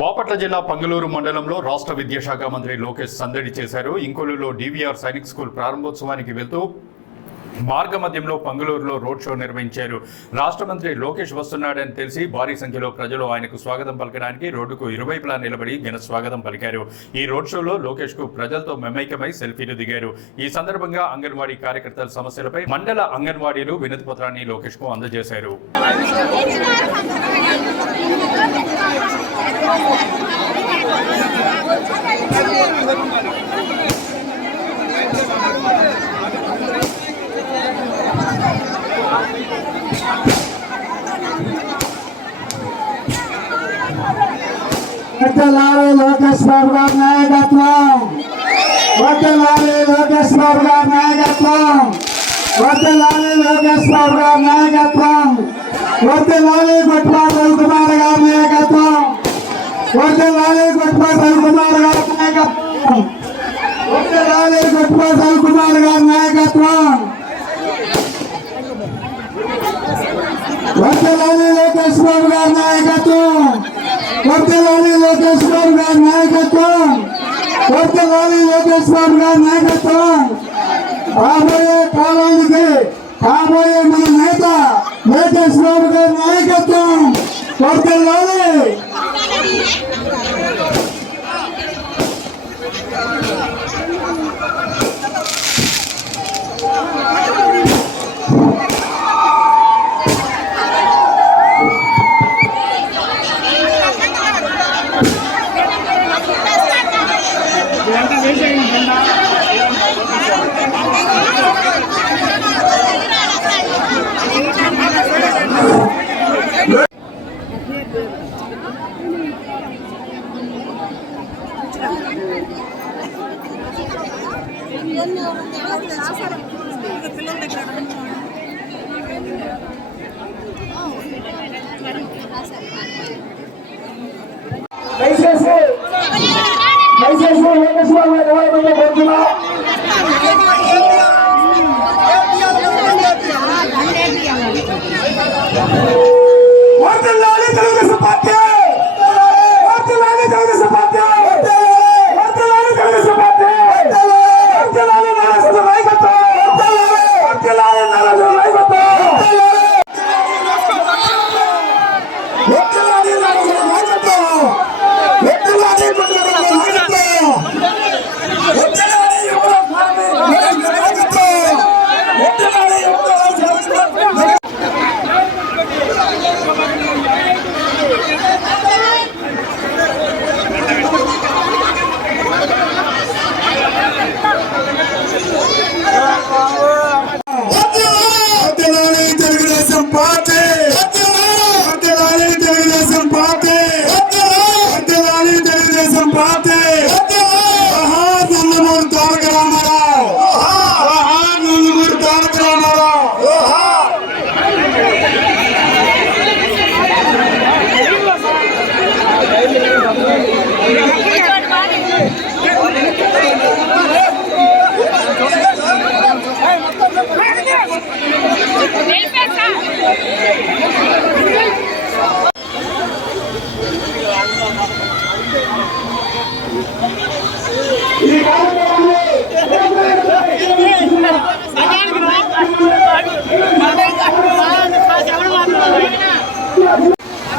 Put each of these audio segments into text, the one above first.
బాపట్ల జిల్లా పంగలూరు మండలంలో రాష్ట్ర విద్యాశాఖ మంత్రి లోకేష్ సందడి చేశారు. ఇంకొలులో డివిఆర్ సైనిక్ స్కూల్ ప్రారంభోత్సవానికి వెళ్తూ మార్గ మధ్యంలో రోడ్ షో నిర్వహించారు. రాష్ట్ర మంత్రి లోకేష్ వస్తున్నాడని తెలిసి భారీ సంఖ్యలో ప్రజలు ఆయనకు స్వాగతం పలకడానికి రోడ్డుకు ఇరువైపులా నిలబడి ఘన స్వాగతం పలికారు. ఈ రోడ్ షోలో లోకేష్కు ప్రజలతో మమైకమై సెల్ఫీలు దిగారు. ఈ సందర్భంగా అంగన్వాడీ కార్యకర్తల సమస్యలపై మండల అంగన్వాడీలు వినతి పత్రాన్ని లోకేష్కు అందజేశారు వడ్డలాలి లోకేష్ బాబు గారి నాయకత్వం వడ్డలాలి లోకేష్ బాబు గారి నాయకత్వం వడ్డలాలి లోకేష్ బాబు గారి నాయకత్వం వడ్డలాలి గుట్పా రవికుమార్ గారి నాయకత్వం వడ్డలాలి గుట్పా రవికుమార్ గారి నాయకత్వం వడ్డలాలి గుట్పా రవికుమార్ గారి నాయకత్వం వర్తలాలి లోకేష్ బాబు గారి నాయకత్వం వర్తలాలి లోకేష్ బాబు గారి నాయకత్వం. వర్తలాలి లోకేష్ బాబు గారి నాయకత్వం. రాబోయే కాలానికి కాబోయే మన నేత లోకేష్ బాబు గారి నాయకత్వం. వర్తలాలి దయచేసి దయచేసి లోకేష్ బాబు గారి నివాళులు కోరుతున్నాం వర్ధిల్లాలి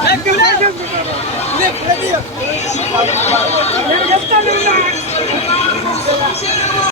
Oui, c'est vrai.